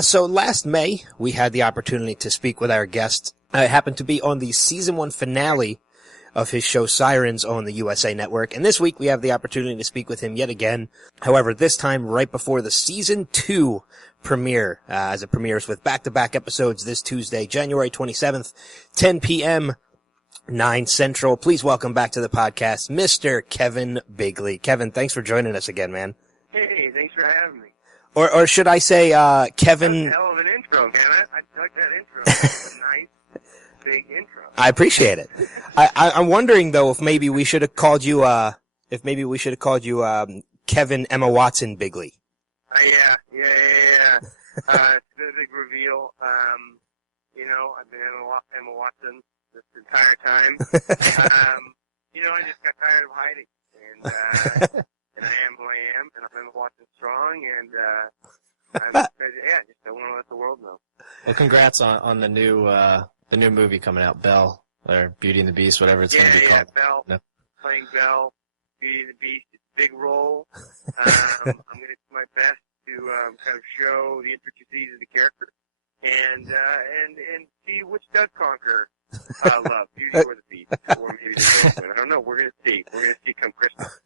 So last May, we had the opportunity to speak with our guest. It happened to be on the season 1 finale of his show Sirens on the USA Network. And this week we have the opportunity to speak with him yet again. However, this time right before the season 2 premiere, as it premieres with back-to-back episodes this Tuesday, January 27th, 10 p.m., 9 Central. Please welcome back to the podcast, Mr. Kevin Bigley. Kevin, thanks for joining us again, man. Hey, thanks for having me. Or should I say, Kevin... That's a hell of an intro, man. I like that intro. That's a nice, big intro. I appreciate it. I'm wondering though if maybe we should have called you Kevin Emma Watson Bigley. Yeah. It's been a big reveal. I've been Emma Watson this entire time. I just got tired of hiding, and I am who I am, and I'm Emma Watson strong, and just don't want to let the world know. Well, congrats on the new movie coming out, Belle, or Beauty and the Beast, whatever it's going to be called. Belle, no. Playing Belle, Beauty and the Beast. It's a big role. I'm going to do my best to kind of show the intricacies of the character, and see which does conquer love, Beauty or the Beast, or maybe the Beast. I don't know. We're going to see. We're going to see come Christmas.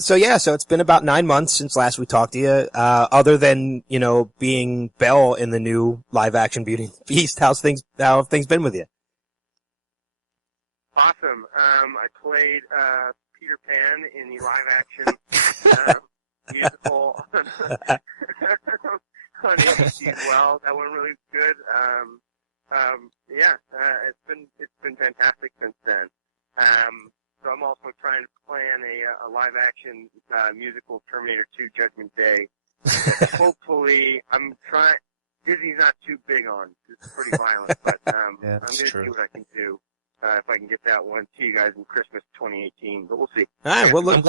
So it's been about 9 months since last we talked to you. Other than, being Belle in the new live action Beauty and the Beast, how have things been with you? Awesome. I played, Peter Pan in the live action, musical on ABC as well. That one really good. It's been fantastic since then. So I'm also trying to plan a live-action musical, Terminator 2: Judgment Day. Hopefully, Disney's not too big on. It's pretty violent, but I'm going to see what I can do if I can get that one to you guys in Christmas 2018. But we'll see. All right. Well, look,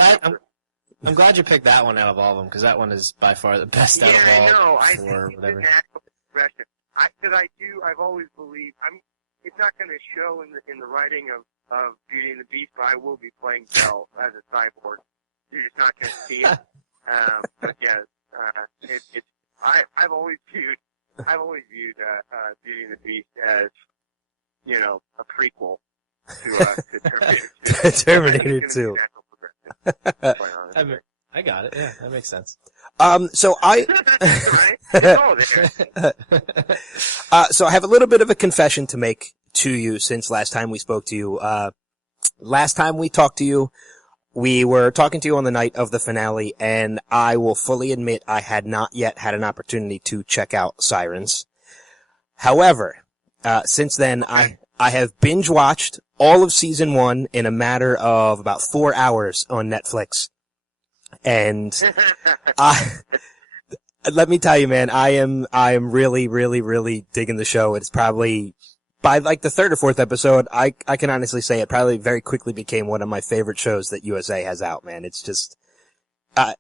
I'm glad you picked that one out of all of them, because that one is by far the best out of all. Yeah, I know. Or whatever. Natural progression. I've always believed. It's not going to show in the writing of Beauty and the Beast, but I will be playing Belle as a cyborg. You're just not going to see it. But yeah, I've always viewed Beauty and the Beast as a prequel to Terminator 2. Terminator 2. I got it. Yeah, that makes sense. So I have a little bit of a confession to make to you since last time we spoke to you. Last time we talked to you, we were talking to you on the night of the finale, and I will fully admit I had not yet had an opportunity to check out Sirens. However, since then I have binge watched all of season 1 in a matter of about 4 hours on Netflix. And let me tell you, man, I am really, really, really digging the show. It's probably by like the 3rd or 4th episode, I can honestly say it probably very quickly became one of my favorite shows that USA has out, man. It's just that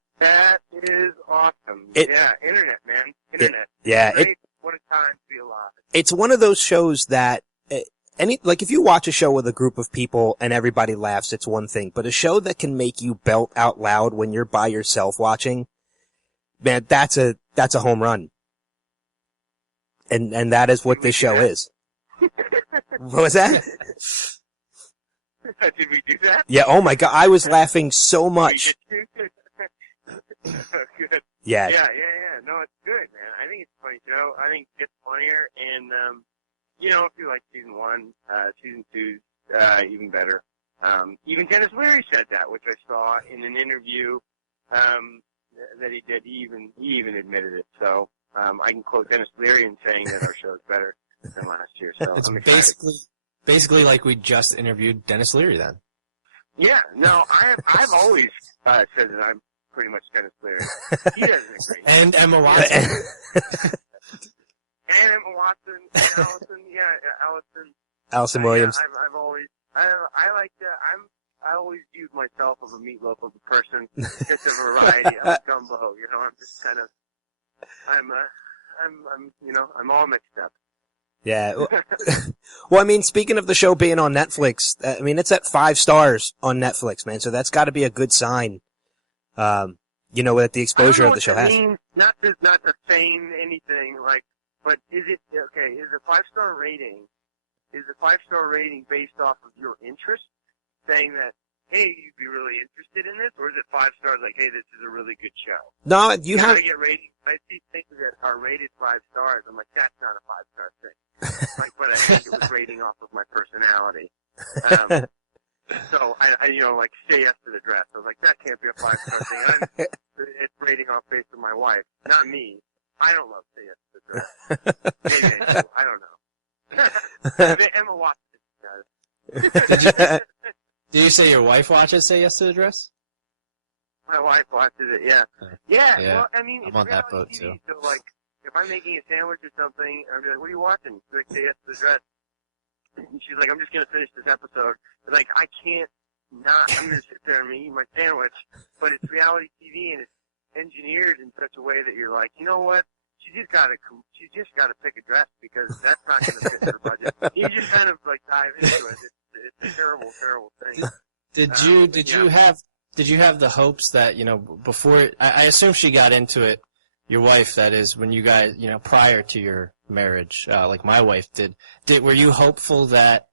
is awesome. Internet, man. Internet. What a time to be alive. It's one of those shows that if you watch a show with a group of people and everybody laughs, it's one thing. But a show that can make you belt out loud when you're by yourself watching, man, that's a home run. And that is what this show is. What was that? Did we do that? Yeah, oh my God, I was laughing so much. Good. Yeah. Yeah. No, it's good, man. I think it's a funny show. I think it gets funnier, and if you like season 1, season 2's even better. Even Dennis Leary said that, which I saw in an interview that he did. He even admitted it. So I can quote Dennis Leary in saying that our show is better than last year. So it's I'm basically like we just interviewed Dennis Leary then. Yeah. No, I've always said that I'm pretty much Dennis Leary. He doesn't agree. And Emma Watson. And Emma Watson, and Allison Williams. I always viewed myself as a meatloaf of a person, just a variety of gumbo. I'm just kind of, I'm all mixed up. Yeah. Well, I mean, speaking of the show being on Netflix, it's at 5 stars on Netflix, man. So that's got to be a good sign. What the exposure of the show I has. mean, not to saying anything, like, but is it, okay, is a 5-star rating based off of your interest, saying that, hey, you'd be really interested in this, or is it 5 stars like, hey, this is a really good show? No, you have... I get ratings, I see things that are rated 5 stars, I'm like, that's not a 5-star thing. Like, but I think it was rating off of my personality. So, I like, Say Yes to the Dress. I was like, that can't be a 5-star thing. It's rating off based on my wife, not me. I don't love Say Yes to the Dress. Maybe I do. I don't know. Emma watches it. Did you say your wife watches Say Yes to the Dress? My wife watches it, yeah. Yeah, well, I mean, I'm on that boat, TV, too. So, like, if I'm making a sandwich or something, I'm like, what are you watching? She's like, Say Yes to the Dress. And she's like, I'm just going to finish this episode. But, like, I can't not. I'm going to sit there and eat my sandwich. But it's reality TV, and it's engineered in such a way that you're like, you know what? She just got to pick a dress because that's not going to fit her budget. You just kind of, like, dive into it. It's a terrible, terrible thing. Did you have the hopes that, before, I assume she got into it, your wife, that is, when you guys, prior to your marriage, like my wife did, were you hopeful that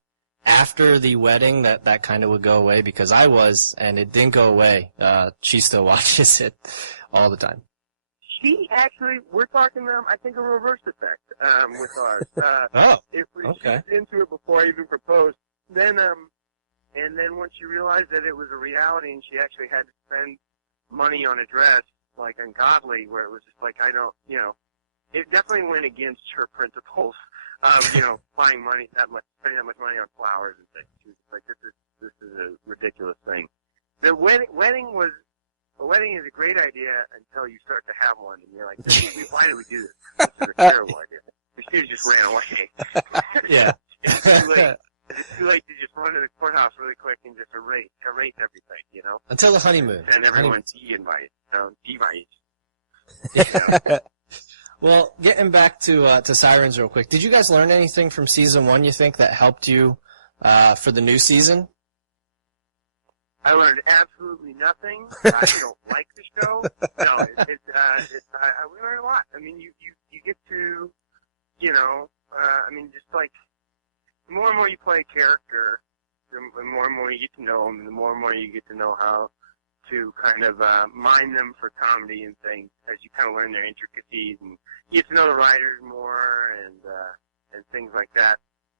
after the wedding that kind of would go away? Because I was, and it didn't go away. She still watches it all the time. She actually, we're talking, I think, a reverse effect with ours. If she was into it before I even proposed, then, and then once she realized that it was a reality and she actually had to spend money on a dress, like ungodly, where it was just like, it definitely went against her principles of, buying money spending that much money on flowers and things. She was just like, this is a ridiculous thing. The wedding is a great idea until you start to have one, and you're like, why did we do this? This is a terrible idea. The student just ran away. Yeah. It's too late. It's too late to just run to the courthouse really quick and just erase everything, Until the honeymoon. And everyone de-invite, Well, getting back to Sirens real quick, did you guys learn anything from season 1, you think, that helped you for the new season? I learned absolutely nothing. I don't like the show. No, we learned a lot. I mean, you get to, just like, the more and more you play a character, the more and more you get to know them, and the more and more you get to know how to kind of mine them for comedy and things, as you kind of learn their intricacies, and you get to know the writers more, and things like that.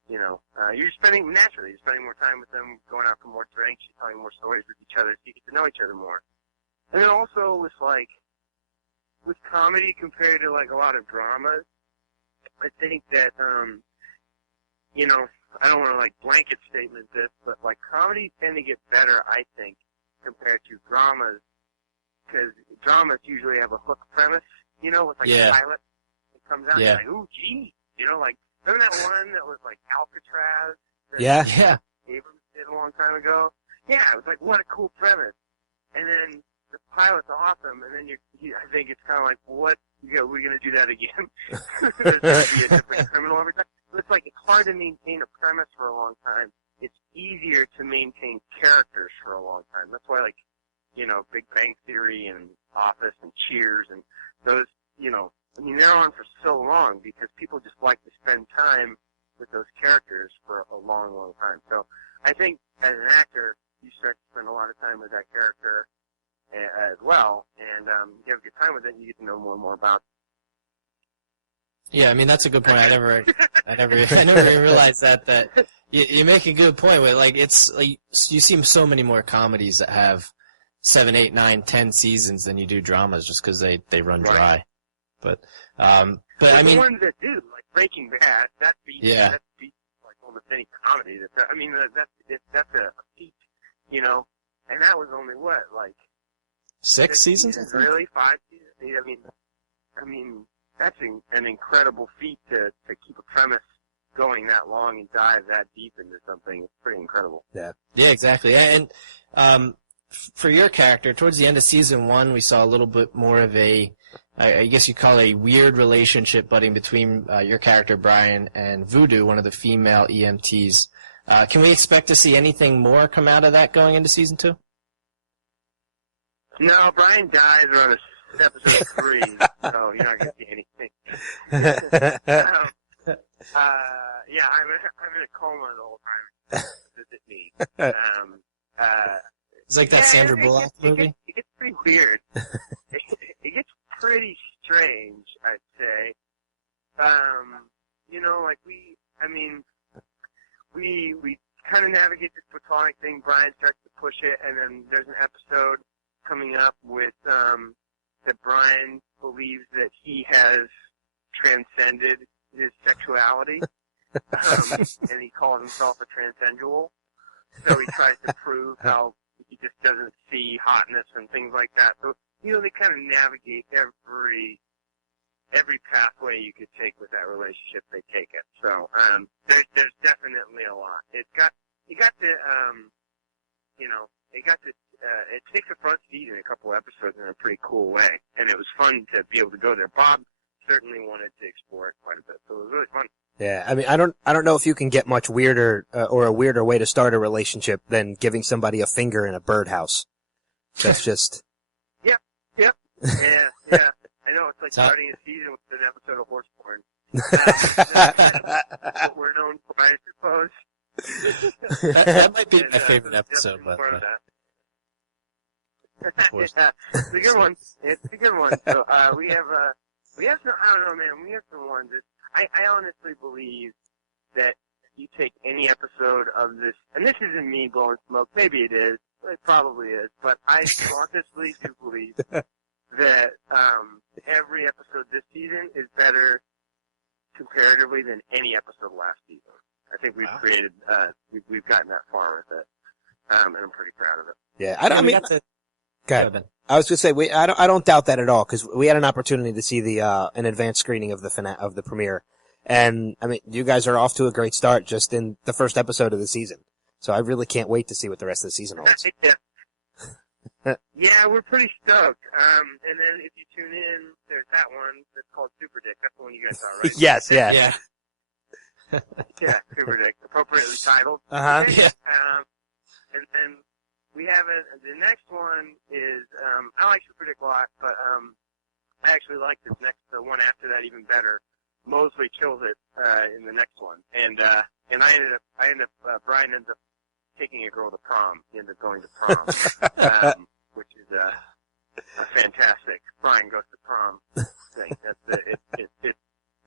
You're spending more time with them, going out for more drinks, you're telling more stories with each other, so you get to know each other more. And then also with comedy compared to like a lot of dramas, I think that, I don't want to like blanket statement this, but like comedies tend to get better, I think, compared to dramas, because dramas usually have a hook premise, with like a pilot. It comes out and you're like, ooh, gee, like, remember that one that was like Alcatraz? Yeah. Abrams did a long time ago? Yeah, it was like, what a cool premise. And then the pilot's awesome, and then I think it's kind of like, what? We're going to do that again? There's going to be a different criminal every time. It's like, it's hard to maintain a premise for a long time. It's easier to maintain characters for a long time. That's why, like, Big Bang Theory and Office and Cheers and those, they're on for so long because people just like to spend time with those characters for a long, long time. So I think as an actor, you start to spend a lot of time with that character as well, and you have a good time with it, and you get to know more and more about it. Yeah, I mean, that's a good point. I never even realized that you make a good point with, like, it's like you see so many more comedies that have 7, 8, 9, 10 seasons than you do dramas just because they run dry. Right. But I mean, the ones that do, like Breaking Bad, that beats like almost any comedy. That's a feat, and that was only what, like 6 seasons? Really, 5 seasons? I mean, that's an incredible feat to keep a premise going that long and dive that deep into something. It's pretty incredible. Yeah, exactly. And for your character, towards the end of season 1, we saw a little bit more of a, I guess you call it a weird relationship budding between your character Brian and Voodoo, one of the female EMTs. Can we expect to see anything more come out of that going into season 2? No, Brian dies around episode 3, so you're not going to see anything. Yeah, I'm in a coma the whole time. Visit me. It's like that Sandra Bullock movie. It gets pretty weird. It gets pretty strange, I'd say. Like we kind of navigate this platonic thing. Brian starts to push it, and then there's an episode coming up with that Brian believes that he has transcended his sexuality, and he calls himself a transensual. So he tries to prove how he just doesn't see hotness and things like that. So they kind of navigate every pathway you could take with that relationship. They take it. So there's definitely a lot. It takes a front seat in a couple episodes in a pretty cool way, and it was fun to be able to go there. Bob certainly wanted to explore it quite a bit, so it was really fun. Yeah, I mean, I don't know if you can get much weirder or a weirder way to start a relationship than giving somebody a finger in a birdhouse. That's just. Yep. Yeah. I know it's like starting a season with an episode of horse porn. What we're known for, I suppose. that might be my favorite episode, but. Yeah, it's a good one. It's a good one. So we have some. I don't know, man. We have some ones that I honestly believe that if you take any episode of this, and this isn't me blowing smoke. Maybe it is. It probably is. But I honestly do believe that every episode this season is better comparatively than any episode last season. I think we've created. We've gotten that far with it, and I'm pretty proud of it. Yeah, I mean. Go ahead. I was going to say I don't doubt that at all, because we had an opportunity to see an advanced screening of the premiere, and I mean, you guys are off to a great start just in the first episode of the season. So I really can't wait to see what the rest of the season holds. Yeah, we're pretty stoked. And then if you tune in, there's that one that's called Super Dick. That's the one you guys saw, right? Yes, yeah. Yeah, Super Dick, appropriately titled. Okay. Yeah. And then we have the next one is, I like Super Dick a lot, but I actually like the one after that even better. Mosley kills it in the next one, and Brian ends up taking a girl to prom. He ends up going to prom, which is a fantastic Brian goes to prom thing.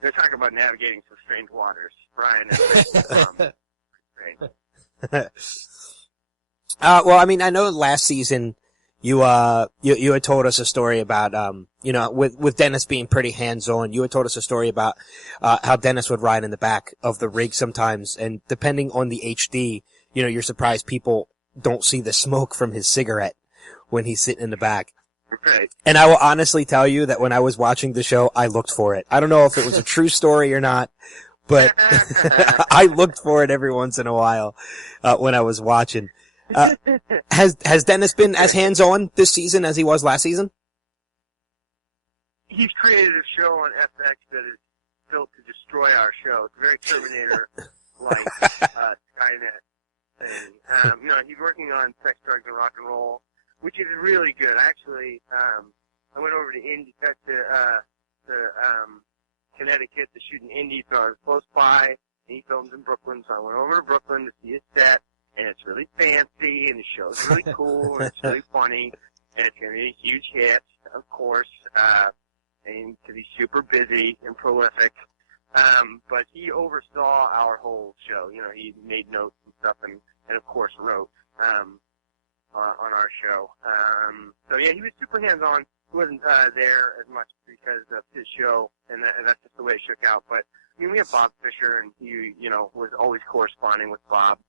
They're talking about navigating some strange waters. Brian ends up to prom. Well, I mean, I know last season you had told us a story about, with Dennis being pretty hands-on, you had told us a story about, how Dennis would ride in the back of the rig sometimes, and depending on the HD, you're surprised people don't see the smoke from his cigarette when he's sitting in the back. Right. And I will honestly tell you that when I was watching the show, I looked for it. I don't know if it was a true story or not, but I looked for it every once in a while, when I was watching. Has Dennis been as hands-on this season as he was last season? He's created a show on FX that is built to destroy our show. It's very Terminator-like Skynet thing. He's working on Sex, Drugs, and Rock and Roll, which is really good. Actually, I went over to Connecticut to shoot in Indy, so I was close by, and he films in Brooklyn, so I went over to Brooklyn to see his set. And it's really fancy, and the show's really cool, and it's really funny, and it's going to be a huge hit, of course, and to be super busy and prolific. But he oversaw our whole show. He made notes and stuff, and of course wrote on our show. So yeah, he was super hands-on. He wasn't there as much because of his show, and that's just the way it shook out. But I mean, we have Bob Fisher, and he was always corresponding with Bob.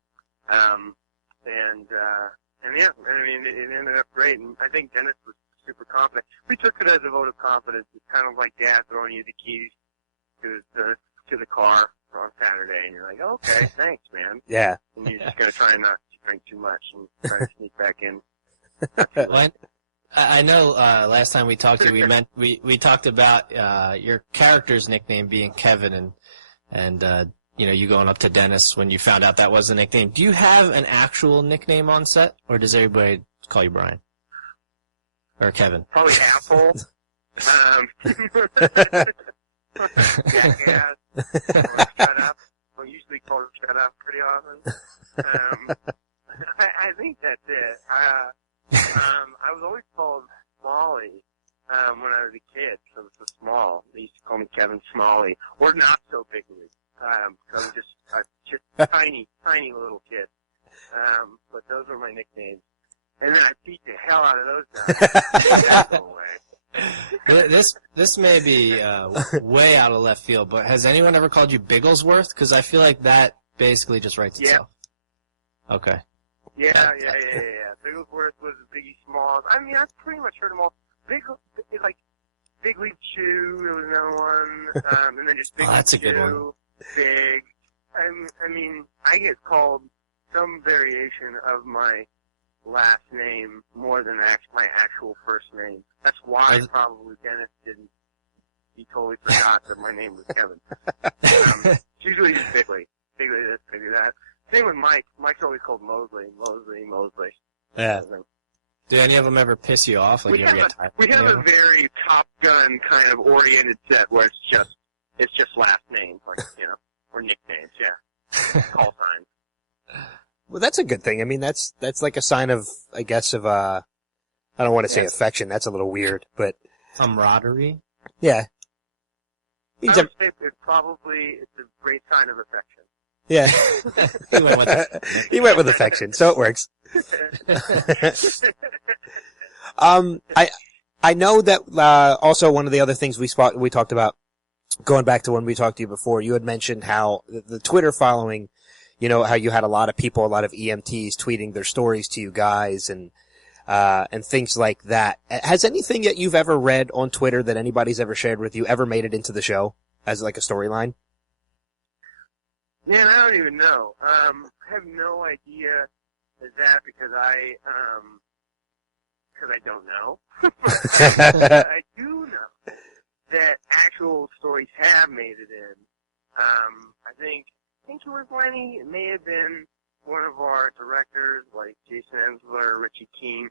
Yeah, I mean, it ended up great, and I think Dennis was super confident. We took it as a vote of confidence. It's kind of like Dad throwing you the keys to the car on Saturday, and you're like, okay, thanks, man. Yeah. And you're just going to try not to drink too much and try to sneak back in. Well, I know last time we talked to you, we talked about your character's nickname being Kevin, and you going up to Dennis when you found out that was the nickname. Do you have an actual nickname on set, or does everybody call you Brian? Or Kevin? Probably Apple. Jackass. Shut up. I'm usually called Shut Up pretty often. I think that's it. I was always called Smalley when I was a kid, because I was so small. They used to call me Kevin Smalley, or Not So Bigley, because I was just a tiny little kid. But those were my nicknames. And then I beat the hell out of those guys. No way. This may be way out of left field, but has anyone ever called you Bigglesworth? Because I feel like that basically just writes itself. Okay. Yeah. Bigglesworth was Biggie Smalls. I mean, I've pretty much heard them all. Bigley Chew, there was another one, and then just Bigley that's a Chew, good one. Big. I mean, I get called some variation of my last name more than my actual first name. That's why probably Dennis didn't. He totally forgot that my name was Kevin. It's usually just Bigley. Bigley this, Bigley that. Same with Mike. Mike's always called Mosley. Yeah. Do any of them ever piss you off? Like We have a very Top Gun kind of oriented set where it's just last names, like, or nicknames, yeah. Call signs. Well, that's a good thing. I mean, that's like a sign of, I guess, of, I don't want to say affection. That's a little weird, but. Camaraderie? Yeah. I would say it's a great sign of affection. Yeah. He went with affection, so it works. I know that, also one of the other things we talked about, going back to when we talked to you before, you had mentioned how the Twitter following, how you had a lot of people, a lot of EMTs tweeting their stories to you guys and things like that. Has anything that you've ever read on Twitter that anybody's ever shared with you ever made it into the show as like a storyline? Man, I don't even know. I have no idea that because I don't know. I do know that actual stories have made it in. I think it was Lenny. It may have been one of our directors, like Jason Ensler, Richie Keene.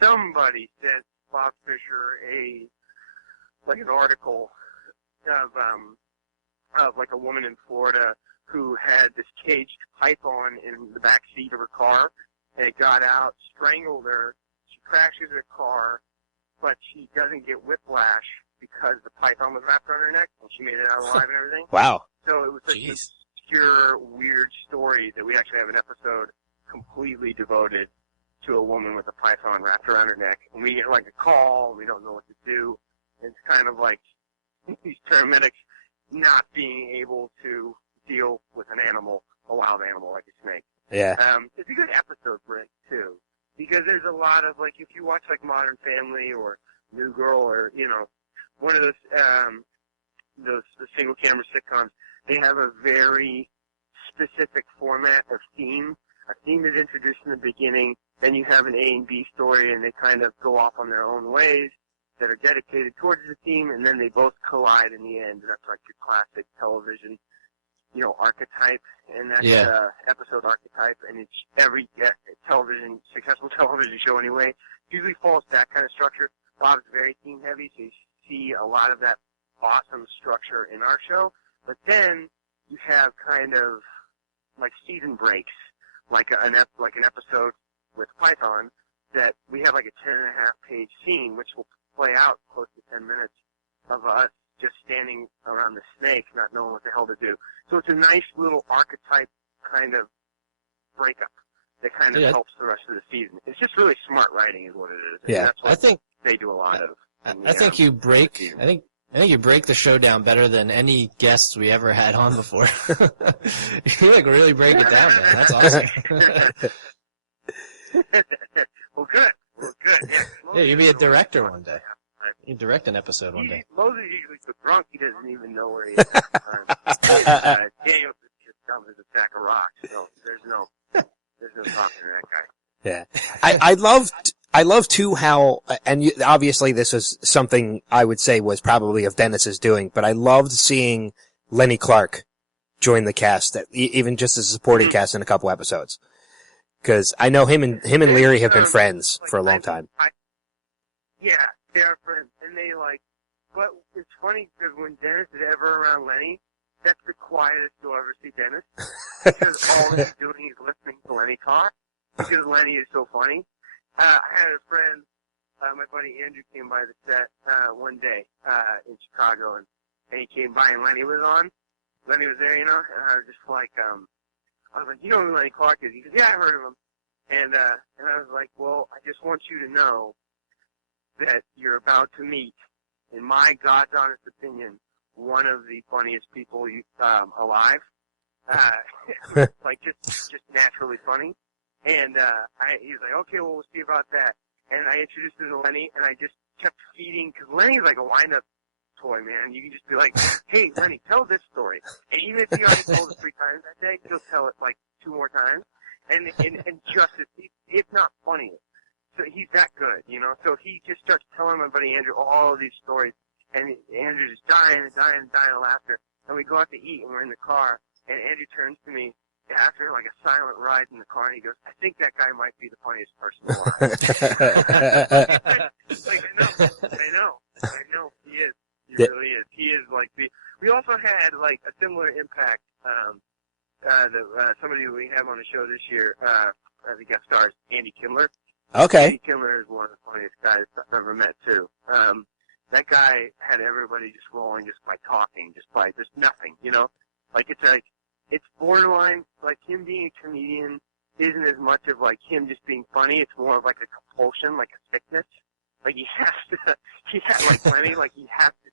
Somebody sent Bob Fisher an article of like a woman in Florida who had this caged python in the back seat of her car, and it got out, strangled her. She crashes her car, but she doesn't get whiplash because the python was wrapped around her neck, and she made it out alive and everything. Wow. So it was like this obscure, weird story that we actually have an episode completely devoted to a woman with a python wrapped around her neck. And we get like a call, and we don't know what to do. And it's kind of like these paramedics not being able to deal with an animal, a wild animal like a snake. Yeah. It's a good episode for it, too. Because there's a lot of, like, if you watch, like, Modern Family or New Girl or, one of those single-camera sitcoms, they have a very specific format of theme. A theme is introduced in the beginning, then you have an A and B story, and they kind of go off on their own ways that are dedicated towards the theme, and then they both collide in the end. That's like your classic television, archetype, and that's episode archetype, and it's every successful television show anyway, usually follows that kind of structure. Bob's very theme-heavy, so you see a lot of that awesome structure in our show, but then you have kind of like season breaks, like an episode with Python, that we have like a 10.5-page scene, which will play out close to 10 minutes of us just standing around the snake, not knowing what the hell to do. So it's a nice little archetype kind of breakup that kind of helps the rest of the season. It's just really smart writing is what it is. And that's what they do a lot of. I think you break the show down better than any guests we ever had on before. You really break it down, man. That's awesome. Well, good. Yeah, you'll be a director one day. You can direct an episode one day. Moses is usually so drunk he doesn't even know where he is at the time. Daniel's just dumb as a sack of rocks, so there's no talking to that guy. Yeah. I love too how, and obviously this is something I would say was probably of Dennis's doing, but I loved seeing Lenny Clark join the cast, even just as a supporting cast in a couple episodes. Cause I know him and Leary have been friends for a long time. Yeah, they are friends, and they like. But it's funny because when Dennis is ever around Lenny, that's the quietest you'll ever see Dennis, because all he's doing is listening to Lenny talk, because Lenny is so funny. I had a friend, my buddy Andrew, came by the set one day in Chicago, and he came by, and Lenny was on. Lenny was there, you know, and I was just like, I was like, you know who Lenny Clark is? He goes, yeah, I heard of him. And I was like, well, I just want you to know that you're about to meet, in my God's honest opinion, one of the funniest people alive. Like, just naturally funny. And he was like, okay, well, we'll see about that. And I introduced him to Lenny, and I just kept feeding, because Lenny's like a wind-up toy, man. You can just be like, hey, Lenny, tell this story. And even if he already told it 3 times that day, he'll tell it like 2 more times. And just, if not funnier. So he's that good, you know. So he just starts telling my buddy Andrew all of these stories, and Andrew's just dying of laughter. And we go out to eat, and we're in the car, and Andrew turns to me after like a silent ride in the car, and he goes, I think that guy might be the funniest person alive. Like, I know, he is. He really is. He is like we also had like a similar impact, somebody we have on the show this year, as a guest star, is Andy Kindler. Okay. Andy Kindler is one of the funniest guys I've ever met, too. That guy had everybody just rolling just by talking, just by just nothing, you know? Like, it's borderline, like, him being a comedian isn't as much of, like, him just being funny. It's more of, like, a compulsion, like a sickness. Like, he has to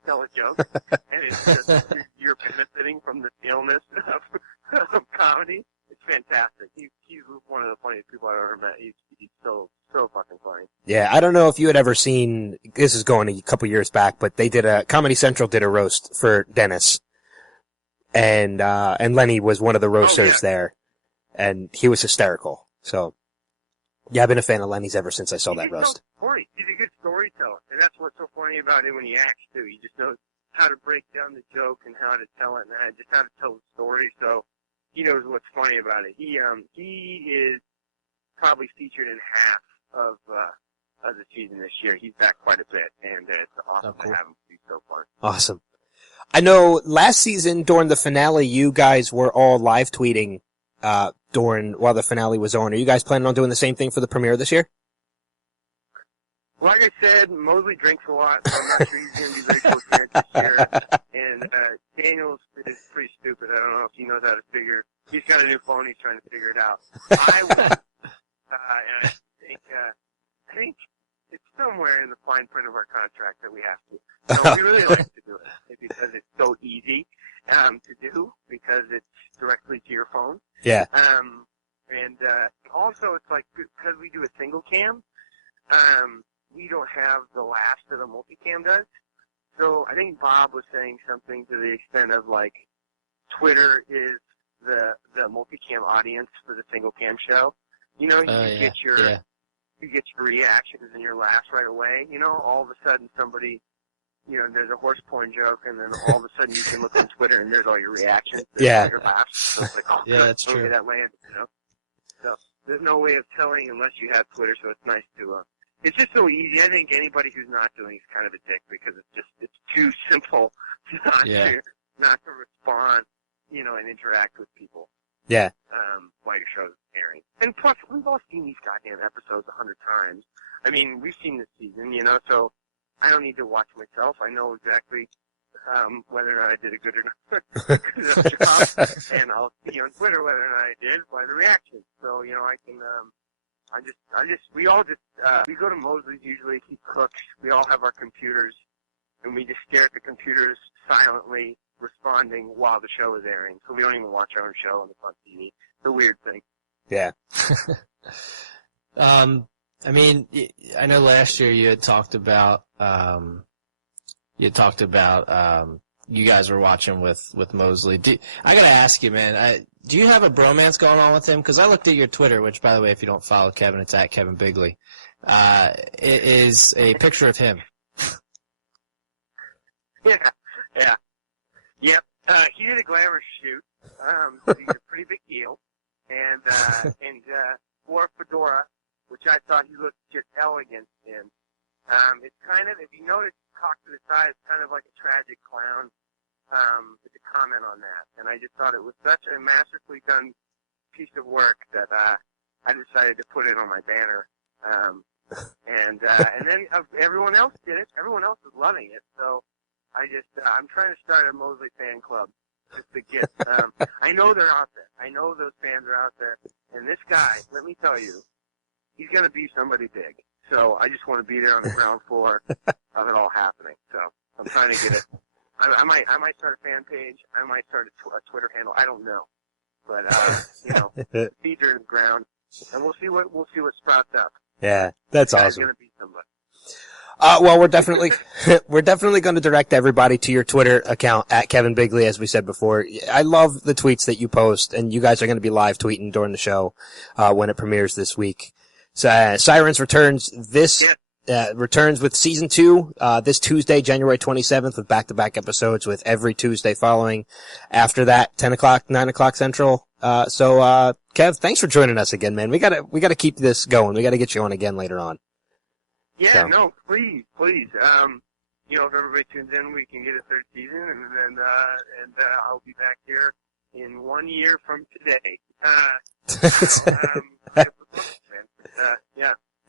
tell a joke. And it's just, you're benefiting from the illness of comedy. It's fantastic. He's one of the funniest people I've ever met. He's so fucking funny. Yeah, I don't know if you had ever seen, this is going a couple years back, but Comedy Central did a roast for Dennis. And Lenny was one of the roasters there. And he was hysterical. So, yeah, I've been a fan of Lenny's ever since I saw that roast. He's a good storyteller. And that's what's so funny about him when he acts, too. He just knows how to break down the joke and how to tell it and just how to tell the story. So, he knows what's funny about it. He is probably featured in half of the season this year. He's back quite a bit, and it's awesome to have him be so far. Awesome. I know last season during the finale, you guys were all live tweeting while the finale was on. Are you guys planning on doing the same thing for the premiere this year? Like I said, Mosley drinks a lot, so I'm not sure he's going to be very coherent this year. And Daniels is pretty stupid. I don't know if he knows how to figure. He's got a new phone. He's trying to figure it out. And I think it's somewhere in the fine print of our contract that we have to. So we really like to do it because it's so easy to do because it's directly to your phone. Yeah. And also it's like because we do a single cam. We don't have the laughs that a multicam does. So I think Bob was saying something to the extent of like Twitter is the multicam audience for the single cam show. You know, you get your reactions and your laughs right away. You know, all of a sudden somebody, you know, there's a horse porn joke, and then all of a sudden you can look on Twitter and there's all your reactions, all your laughs. So it's like, oh, yeah, that's true. That land, you know. So there's no way of telling unless you have Twitter. So it's nice to. It's just so easy. I think anybody who's not doing is kind of a dick because it's too simple not to respond, you know, and interact with people. Yeah. While your show's airing. And plus, we've all seen these goddamn episodes 100 times. I mean, we've seen this season, you know, so I don't need to watch myself. I know exactly whether or not I did a good enough job, and I'll see on Twitter whether or not I did by the reactions. So, you know, I can, we go to Mosley's usually, he cooks, we all have our computers, and we just stare at the computers silently, responding while the show is airing. So we don't even watch our own show on TV. It's a weird thing. Yeah. I mean, I know last year you had talked about, you guys were watching with Mosley. I gotta ask you, man, do you have a bromance going on with him? Because I looked at your Twitter, which, by the way, if you don't follow Kevin, it's at Kevin Bigley. It is a picture of him. Yeah. Yep. He did a glamorous shoot. So he's a pretty big deal. And wore a fedora, which I thought he looked just elegant in. It's kind of, if you notice, Cock to the Side, it's kind of like a tragic clown. It's a comment on that, and I just thought it was such a masterfully done piece of work that I decided to put it on my banner. And then everyone else did it. Everyone else was loving it. So I'm trying to start a Mosley fan club just to get. I know they're out there. I know those fans are out there. And this guy, let me tell you, he's gonna be somebody big. So I just want to be there on the ground floor of it all happening. So I'm trying to get it. I might start a fan page. I might start a Twitter handle. I don't know, but feet are in the ground, and we'll see what sprouts up. Yeah, that's awesome. Gonna be somebody. Well, we're definitely going to direct everybody to your Twitter account at Kevin Bigley, as we said before. I love the tweets that you post, and you guys are going to be live tweeting during the show when it premieres this week. So, Sirens returns returns with season 2 this Tuesday, January 27th, with back-to-back episodes with every Tuesday following. After that, 10 o'clock, 9 o'clock Central. So Kev, thanks for joining us again, man. We gotta keep this going. We gotta get you on again later on. Yeah, So. no, please. If everybody tunes in, we can get a third season, and I'll be back here in 1 year from today.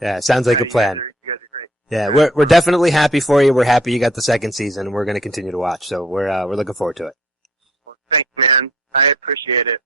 Yeah, sounds like a plan. You guys are great. Yeah, we're definitely happy for you. We're happy you got the second season, and we're going to continue to watch. So we're looking forward to it. Well, thanks, man. I appreciate it.